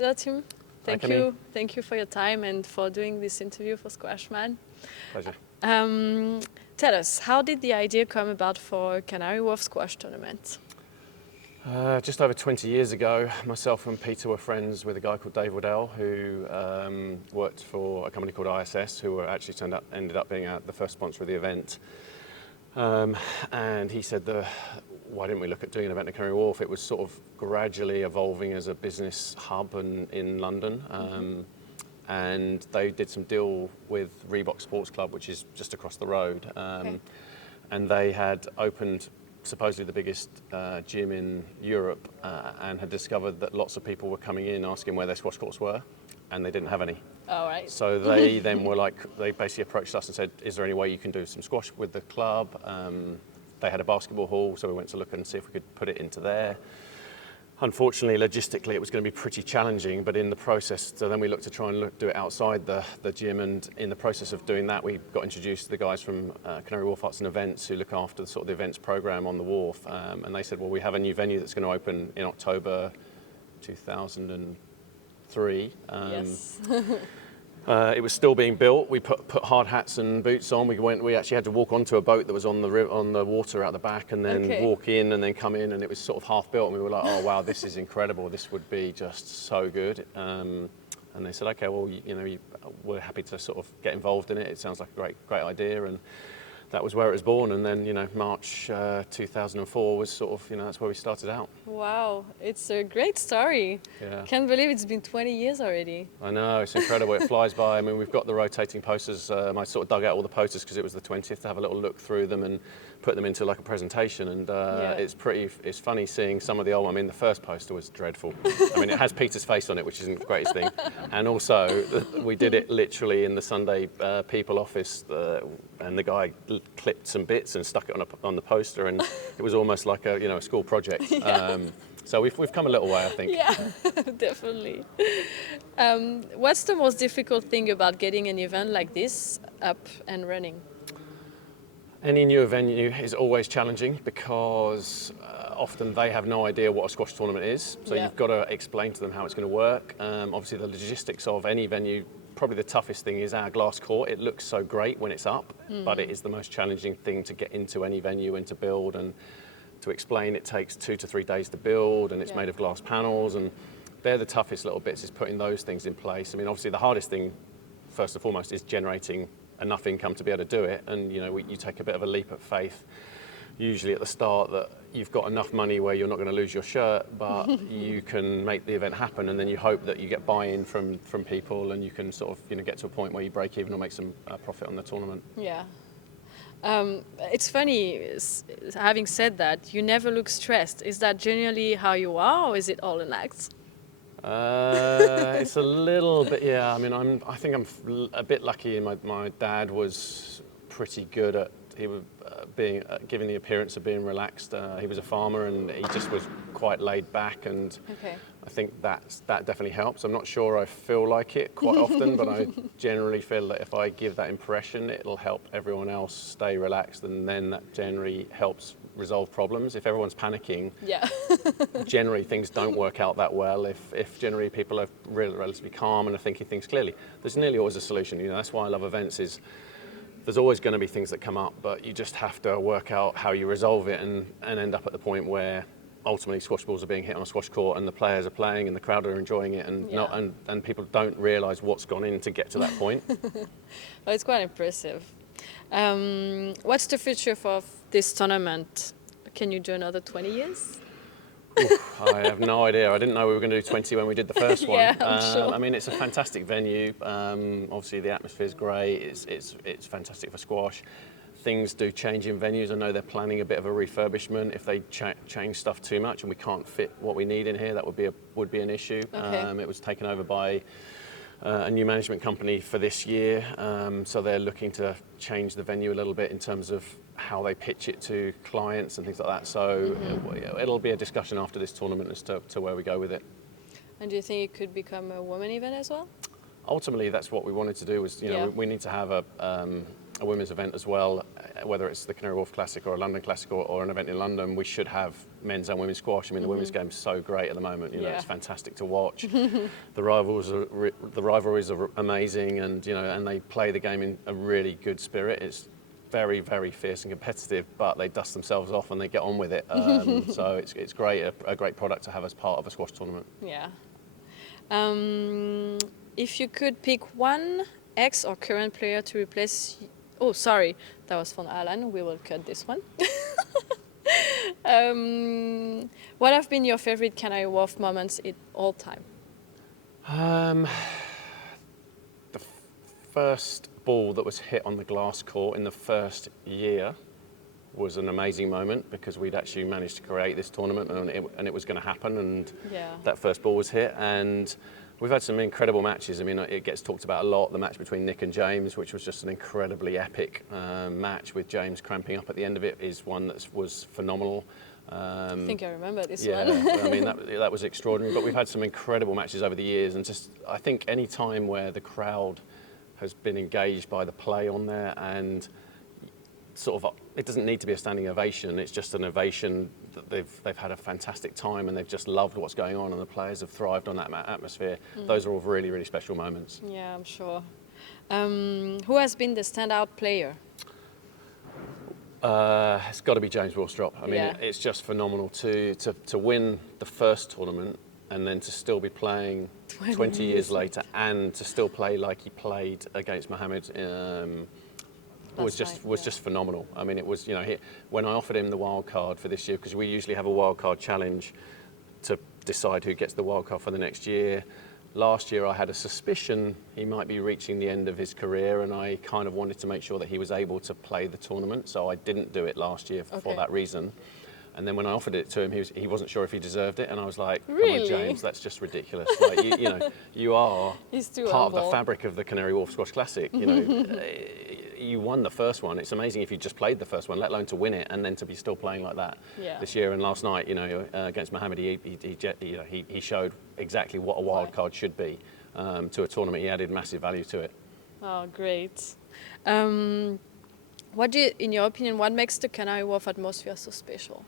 Hello, Tim. Thank Camille. you. Thank you for your time and for doing this interview for Squashman. Pleasure. Tell us, how did the idea come about for Canary Wharf Squash Tournament? Just over 20 years ago, myself and Peter were friends with a guy called Dave Waddell, who worked for a company called ISS, who were actually ended up being the first sponsor of the event. And he said, why didn't we look at doing an event at Canary Wharf? It was sort of gradually evolving as a business hub in London. And they did some deal with Reebok Sports Club, which is just across the road. And they had opened supposedly the biggest gym in Europe and had discovered that lots of people were coming in asking where their squash courts were, and they didn't have any. All right. So they then were like, they basically approached us and said, is there any way you can do some squash with the club? They had a basketball hall, so we went to look and see if we could put it into there. Unfortunately, logistically, it was going to be pretty challenging, but in the process, so then we looked to try and do it outside the gym, and in the process of doing that, we got introduced to the guys from Canary Wharf Arts and Events who look after the events program on the wharf, and they said, well, we have a new venue that's going to open in October 2003. Yes. It was still being built. We put hard hats and boots on. We actually had to walk onto a boat that was on the water out the back, and then walk in and then come in, and it was sort of half built. And we were like, oh wow, this is incredible. This would be just so good. And they said, okay, well, we're happy to sort of get involved in it. It sounds like a great idea, and that was where it was born. And then March 2004 was sort of that's where we started out. Wow, it's a great story. Yeah. Can't believe it's been 20 years already. I know, it's incredible. It flies by. I mean, we've got the rotating posters. I sort of dug out all the posters because it was the 20th to have a little look through them and put them into like a presentation. And it's funny seeing some of the old. I mean, the first poster was dreadful. I mean, it has Peter's face on it, which isn't the greatest thing. And also, we did it literally in the Sunday People office, and the guy clipped some bits and stuck it on the poster, and it was almost like a school project. Yeah. So we've come a little way, I think. Yeah, definitely. What's the most difficult thing about getting an event like this up and running? Any new venue is always challenging because often they have no idea what a squash tournament is. So you've got to explain to them how it's going to work. Obviously, the logistics of any venue, probably the toughest thing is our glass court. It looks so great when it's up, but it is the most challenging thing to get into any venue and to build. And to explain, it takes 2 to 3 days to build, and it's made of glass panels, and they're the toughest little bits, is putting those things in place. I mean, obviously the hardest thing, first and foremost, is generating enough income to be able to do it. And you take a bit of a leap of faith, usually at the start, that you've got enough money where you're not going to lose your shirt, but you can make the event happen, and then you hope that you get buy-in from people, and you can sort of get to a point where you break even or make some profit on the tournament. Yeah. It's funny, having said that, you never look stressed. Is that generally how you are, or is it all an act? It's a little bit, yeah. I mean, I think I'm a bit lucky. My dad was pretty good at giving the appearance of being relaxed. He was a farmer, and he just was quite laid back, and I think that definitely helps. I'm not sure I feel like it quite often, but I generally feel that if I give that impression, it'll help everyone else stay relaxed, and then that generally helps resolve problems. If everyone's panicking, generally things don't work out that well. If generally people are relatively calm and are thinking things clearly, there's nearly always a solution. That's why I love events. There's always going to be things that come up, but you just have to work out how you resolve it and end up at the point where ultimately squash balls are being hit on a squash court, and the players are playing, and the crowd are enjoying it, and people don't realise what's gone in to get to that point. Well, it's quite impressive. What's the future for this tournament? Can you do another 20 years? Oof, I have no idea. I didn't know we were going to do 20 when we did the first one. Yeah, I'm sure. I mean, it's a fantastic venue. Obviously, the atmosphere is great. It's fantastic for squash. Things do change in venues. I know they're planning a bit of a refurbishment. If they change stuff too much and we can't fit what we need in here, that would be an issue. It was taken over by a new management company for this year, so they're looking to change the venue a little bit in terms of how they pitch it to clients and things like that. So it'll be a discussion after this tournament as to where we go with it. And do you think it could become a women event as well? Ultimately, that's what we wanted to do. Was we need to have a women's event as well, whether it's the Canary Wharf Classic or a London Classic or an event in London, we should have men's and women's squash. I mean, the women's game's so great at the moment. You know, it's fantastic to watch. The rivalries are amazing, and you know, and they play the game in a really good spirit. It's very, very fierce and competitive, but they dust themselves off and they get on with it. So it's great, a great product to have as part of a squash tournament. Yeah. If you could pick one ex or current player to replace... Oh, sorry, that was from Alan. We will cut this one. What have been your favorite Canary Wharf moments in all time? The first ball that was hit on the glass court in the first year was an amazing moment, because we'd actually managed to create this tournament and it was going to happen, and that first ball was hit. And we've had some incredible matches. I mean, it gets talked about a lot, the match between Nick and James, which was just an incredibly epic match, with James cramping up at the end of it, is one that was phenomenal. I think I remember this one. Yeah, I mean, that was extraordinary. But we've had some incredible matches over the years, and just I think any time where the crowd has been engaged by the play on there, and sort of, it doesn't need to be a standing ovation, it's just an ovation that they've had a fantastic time and they've just loved what's going on, and the players have thrived on that atmosphere. Those are all really, really special moments. Yeah, I'm sure. Who has been the standout player? It's got to be James Willstrop. I mean, it's just phenomenal to win the first tournament and then to still be playing 20 years later, and to still play like he played against Mohammed was just phenomenal. I mean, it was, you know, when I offered him the wild card for this year, because we usually have a wild card challenge to decide who gets the wild card for the next year. Last year I had a suspicion he might be reaching the end of his career, and I kind of wanted to make sure that he was able to play the tournament, so I didn't do it last year for that reason. And then when I offered it to him, he wasn't sure if he deserved it, and I was like, "Come on, James, that's just ridiculous. Like, you know, you are part of the fabric of the Canary Wharf Squash Classic. You know, you won the first one. It's amazing if you just played the first one, let alone to win it, and then to be still playing like that this year. And last night, you know, against Mohammed, he showed exactly what a wild card should be to a tournament. He added massive value to it. Oh, great. What do you, in your opinion, what makes the Canary Wharf atmosphere so special?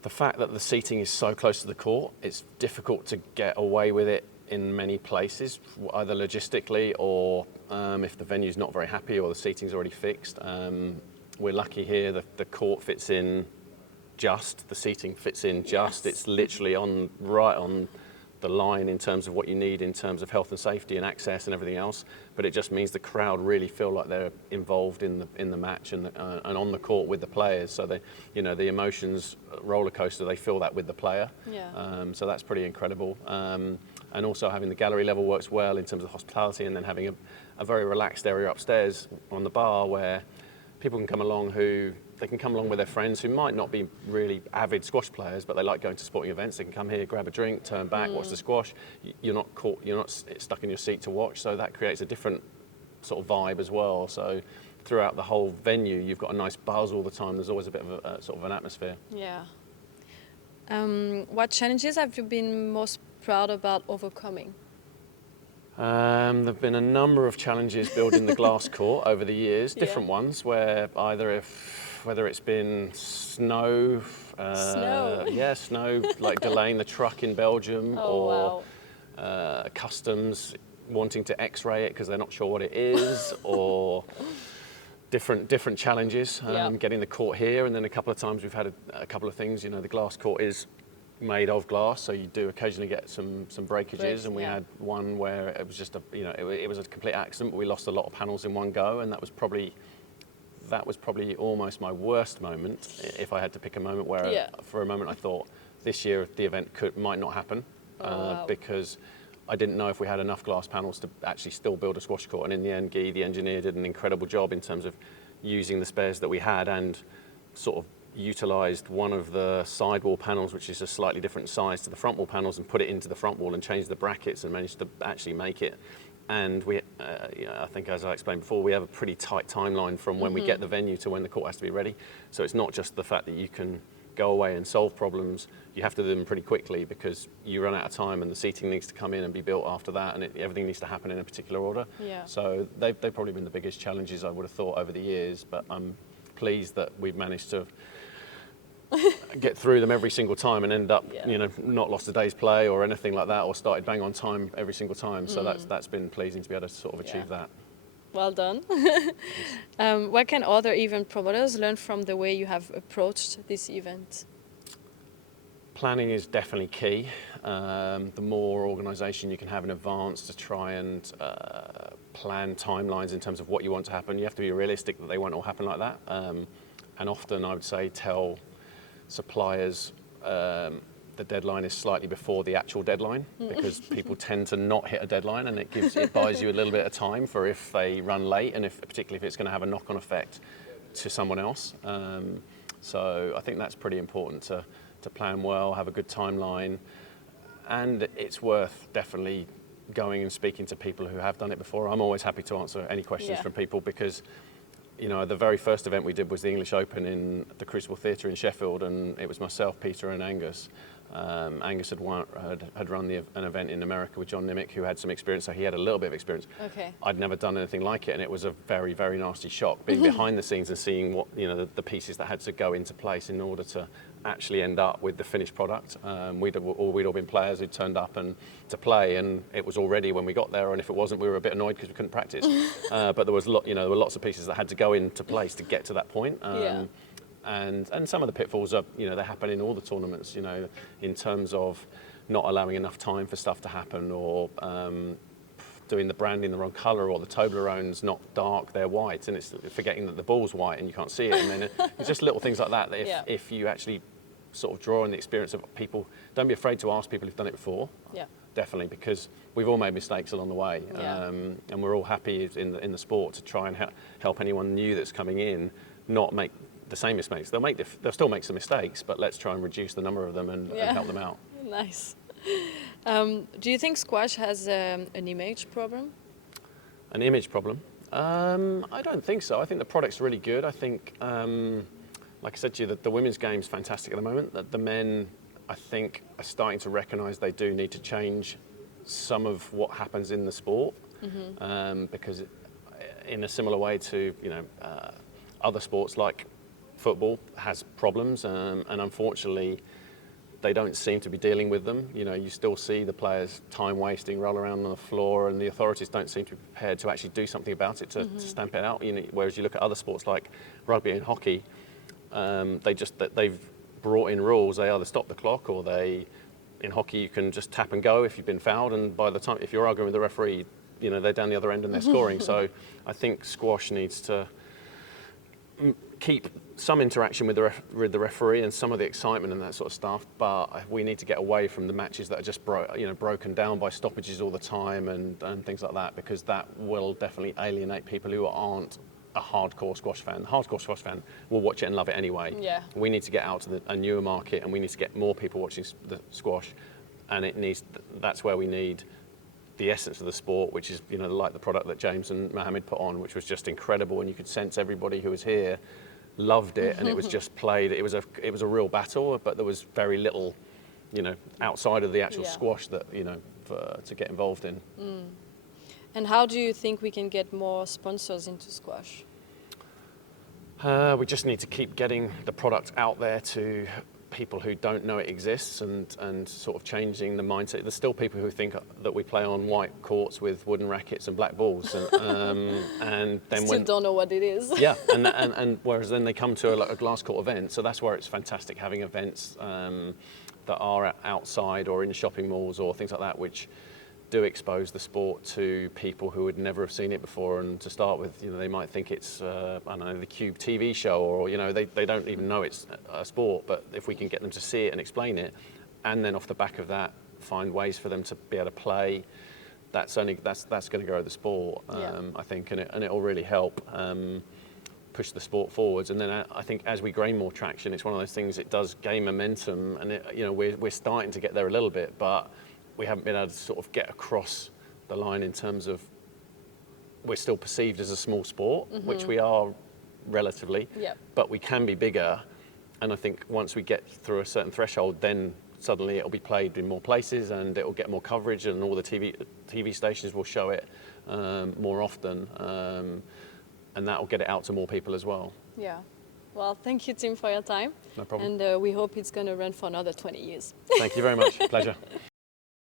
The fact that the seating is so close to the court, it's difficult to get away with it in many places, either logistically or if the venue's not very happy or the seating's already fixed. We're lucky here that the court fits in just, the seating fits in just. It's literally right on the line in terms of what you need in terms of health and safety and access and everything else, but it just means the crowd really feel like they're involved in the match and on the court with the players. So they, you know, the emotions roller coaster, they feel that with the player. So that's pretty incredible. And also having the gallery level works well in terms of hospitality, and then having a very relaxed area upstairs on the bar where people can come along they can come along with their friends who might not be really avid squash players, but they like going to sporting events. They can come here, grab a drink, turn back, watch the squash. You're not stuck in your seat to watch, so that creates a different sort of vibe as well. So throughout the whole venue, you've got a nice buzz all the time. There's always a bit of a sort of an atmosphere. Yeah. What challenges have you been most proud about overcoming? There've been a number of challenges building the glass court over the years, different ones, where whether it's been snow, like delaying the truck in Belgium, customs wanting to X-ray it because they're not sure what it is, or different challenges, getting the court here. And then a couple of times we've had a couple of things. You know, the glass court is made of glass, so you do occasionally get some breakages, and we had one where it was just it was a complete accident, but we lost a lot of panels in one go, and that was probably almost my worst moment, if I had to pick a moment where for a moment I thought this year the event might not happen, because I didn't know if we had enough glass panels to actually still build a squash court. And in the end, Guy, the engineer, did an incredible job in terms of using the spares that we had and sort of utilised one of the sidewall panels, which is a slightly different size to the front wall panels, and put it into the front wall and changed the brackets and managed to actually make it. And we, I think, as I explained before, we have a pretty tight timeline from when we get the venue to when the court has to be ready. So it's not just the fact that you can go away and solve problems, you have to do them pretty quickly because you run out of time and the seating needs to come in and be built after that, and everything needs to happen in a particular order. Yeah. So they've probably been the biggest challenges I would have thought over the years, but I'm pleased that we've managed to get through them every single time and end up, not lost a day's play or anything like that, or started bang on time every single time. So that's been pleasing to be able to sort of achieve that. Well done. What can other event promoters learn from the way you have approached this event? Planning is definitely key. The more organisation you can have in advance to try and plan timelines in terms of what you want to happen, you have to be realistic that they won't all happen like that. And often I would say tell suppliers the deadline is slightly before the actual deadline, because people tend to not hit a deadline, and it buys you a little bit of time for if they run late, and particularly if it's going to have a knock-on effect to someone else. So I think that's pretty important to plan well, have a good timeline, and it's worth definitely going and speaking to people who have done it before. I'm always happy to answer any questions from people, because the very first event we did was the English Open in the Crucible Theatre in Sheffield, and it was myself, Peter and Angus. Angus had run an event in America with John Nimick, who had some experience, so he had a little bit of experience. Okay. I'd never done anything like it, and it was a very, very nasty shock, being behind the scenes and seeing what the pieces that had to go into place in order to actually end up with the finished product. We'd all been players who turned up and to play, and it was all ready when we got there, and if it wasn't, we were a bit annoyed because we couldn't practice. But there was there were lots of pieces that had to go into place to get to that point. And some of the pitfalls are, they happen in all the tournaments, in terms of not allowing enough time for stuff to happen, or doing the branding the wrong colour, or the Toblerone's not dark, they're white, and it's forgetting that the ball's white and you can't see it. And then it's just little things like that if you actually sort of draw on the experience of people, don't be afraid to ask people who've done it before. Yeah. Definitely, because we've all made mistakes along the way, and we're all happy in the sport to try and help anyone new that's coming in not make the same mistakes. They'll still make some mistakes, but let's try and reduce the number of them and help them out. Nice. Do you think squash has an image problem? An image problem? I don't think so. I think the product's really good. I think, like I said to you, that the women's game's fantastic at the moment. That the men, I think, are starting to recognise they do need to change some of what happens in the sport, because in a similar way to other sports like football has problems, and unfortunately they don't seem to be dealing with them. You still see the players time wasting, roll around on the floor, and the authorities don't seem to be prepared to actually do something about it to stamp it out. Whereas you look at other sports like rugby and hockey, they've brought in rules. They either stop the clock, or in hockey you can just tap and go if you've been fouled, and by the time, if you're arguing with the referee, they're down the other end and they're scoring. So I think squash needs to keep some interaction with the referee and some of the excitement and that sort of stuff, but we need to get away from the matches that are just broken down by stoppages all the time and things like that, because that will definitely alienate people who aren't a hardcore squash fan. The hardcore squash fan will watch it and love it anyway. Yeah. We need to get out to a newer market, and we need to get more people watching the squash, and that's where we need the essence of the sport, which is like the product that James and Mohammed put on, which was just incredible, and you could sense everybody who was here loved it, and it was just played. It was a real battle, but there was very little, outside of the actual squash that to get involved in. And how do you think we can get more sponsors into squash? We just need to keep getting the product out there to people who don't know it exists, and sort of changing the mindset. There's still people who think that we play on white courts with wooden rackets and black balls, and then still don't know what it is. Yeah, and whereas then they come to a glass court event, so that's where it's fantastic having events that are outside or in shopping malls or things like that, which do expose the sport to people who would never have seen it before. And to start with, they might think it's I don't know, the Cube TV show, or they don't even know it's a sport. But if we can get them to see it and explain it, and then off the back of that find ways for them to be able to play, that's going to grow the sport, I think, and it'll really help push the sport forwards. And then I think as we gain more traction, it's one of those things, it does gain momentum, and we're starting to get there a little bit, but we haven't been able to sort of get across the line in terms of, we're still perceived as a small sport, which we are relatively, but we can be bigger, And I think once we get through a certain threshold, then suddenly it'll be played in more places and it'll get more coverage, and all the TV stations will show it more often, and that will get it out to more people as well. Yeah. Well, thank you, Tim, for your time. No problem. And we hope it's going to run for another 20 years. Thank you very much. Pleasure.